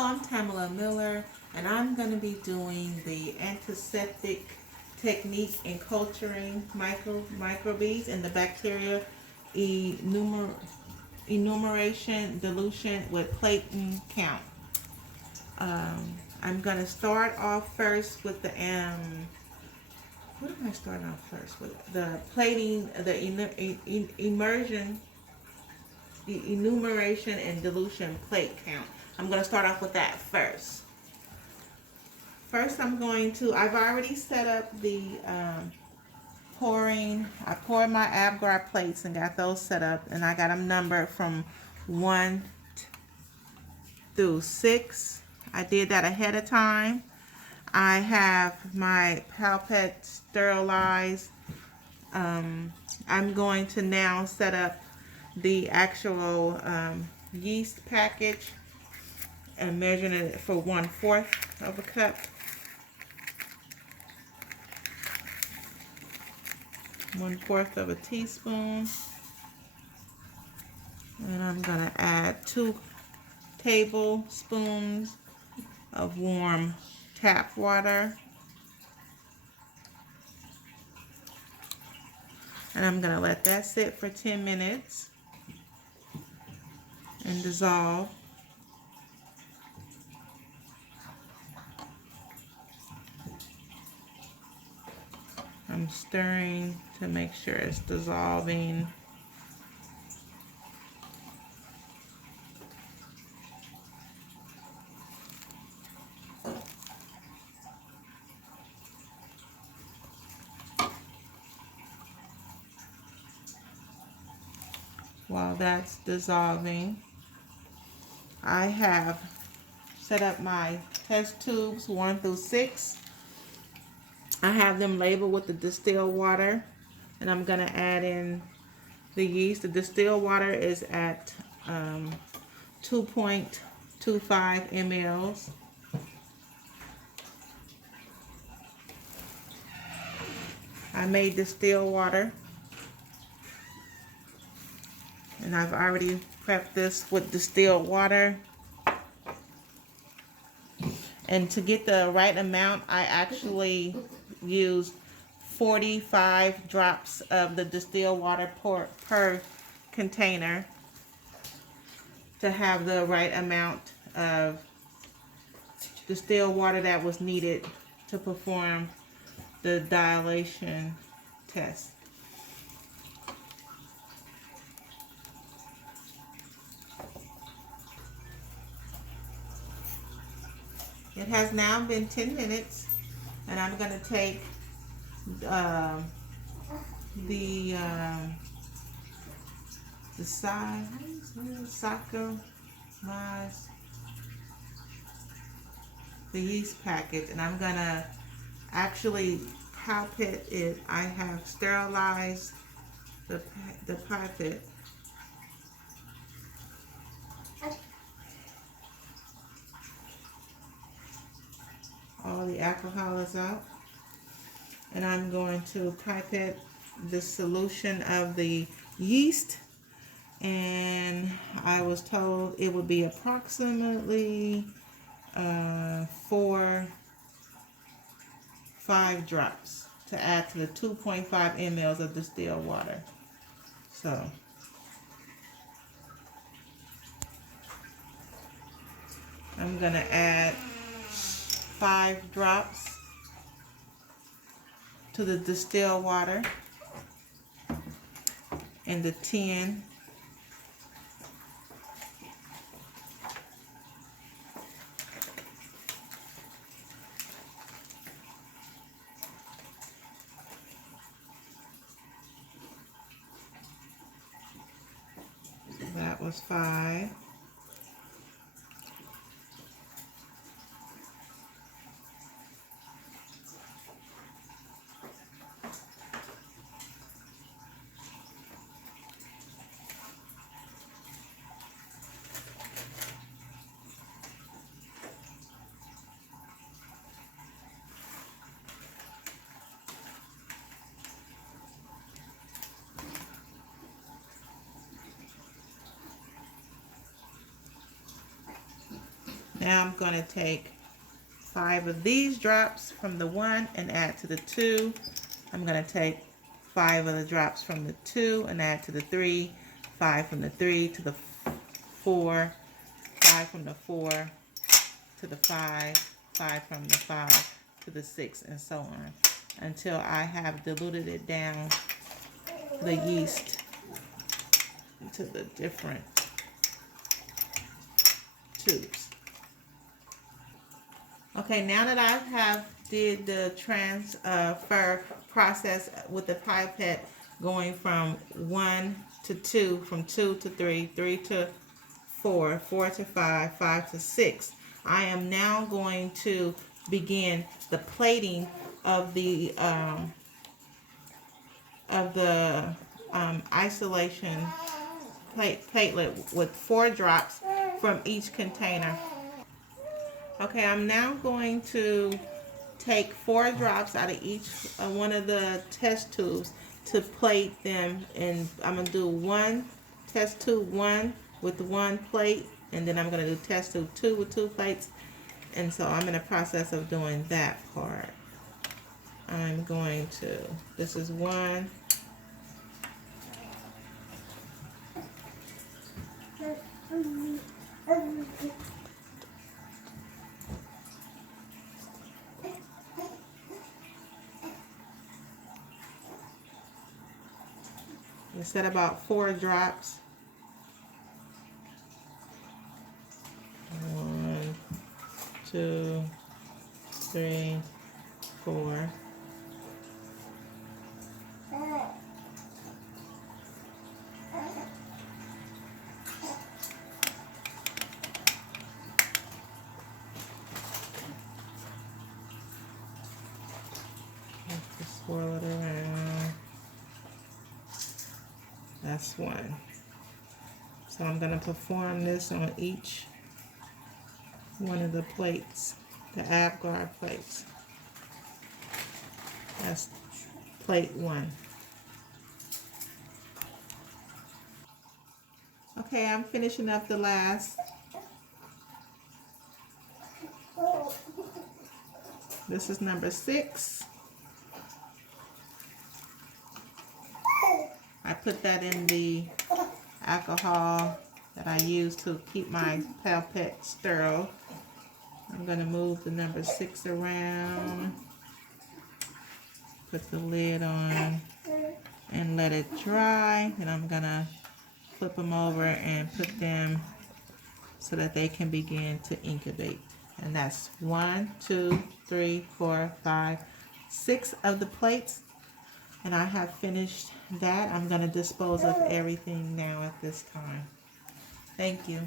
I'm Tamala Miller, and I'm going to be doing the antiseptic technique in culturing microbes in the bacterial enumeration-dilution with plating count. I'm going to start off first with the what am I starting off first with? The plating, the immersion, the enumeration and dilution plate count. I'm going to start off with that first. First, I've already set up the pouring. I poured my Abgar plates and got those set up, and I got them numbered from 1 through 6. I did that ahead of time. I have my pipette sterilized. I'm going to now set up the actual yeast package and measuring it for 1/4 of a cup. One-fourth of a teaspoon. And I'm going to add 2 tablespoons of warm tap water. And I'm going to let that sit for 10 minutes and dissolve. I'm stirring to make sure it's dissolving. While that's dissolving, I have set up my test tubes 1 through 6. I have them labeled with the distilled water, and I'm going to add in the yeast. The distilled water is at 2.25 mLs. I made distilled water, and I've already prepped this with distilled water. And to get the right amount, I actually used 45 drops of the distilled water per container to have the right amount of distilled water that was needed to perform the dilation test. It has now been 10 minutes, and I'm going to take the yeast packet, and I'm going to actually pipette it. I have sterilized the pipette. All the alcohol is out, and I'm going to pipette the solution of the yeast, and I was told it would be approximately 5 drops to add to the 2.5 mLs of distilled water. So I'm going to add 5 drops to the distilled water in the tin. That was 5. Now I'm going to take 5 of these drops from the 1 and add to the 2. I'm going to take 5 of the drops from the 2 and add to the 3. 5 from the 3 to the 4. 5 from the 4 to the 5. 5 from the 5 to the 6, and so on, until I have diluted it down, the yeast, into the different tubes. Okay, now that I have did the transfer process with the pipette, going from 1 to 2, from 2 to 3, 3 to 4, 4 to 5, 5 to 6, I am now going to begin the plating of the isolation platelet with 4 drops from each container. Okay, I'm now going to take 4 drops out of each one of the test tubes to plate them, and I'm going to do 1 test tube 1 with 1 plate, and then I'm going to do test tube 2 with 2 plates, and so I'm in the process of doing that part. I'm going to, this is 1. I said about 4 drops. 1, 2, 3, 4. Just swirl it around. That's 1. So I'm going to perform this on each one of the plates, the AvGuard plates. That's plate 1. Okay, I'm finishing up the last. This is number 6. I put that in the alcohol that I use to keep my pipette sterile. I'm going to move the number 6 around, put the lid on, and let it dry. And I'm going to flip them over and put them so that they can begin to incubate. And that's 1, 2, 3, 4, 5, 6 of the plates. And I have finished that. I'm going to dispose of everything now at this time. Thank you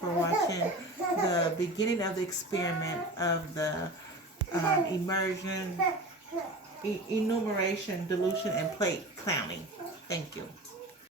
for watching the beginning of the experiment of the enumeration, dilution, and plate clowning. Thank you.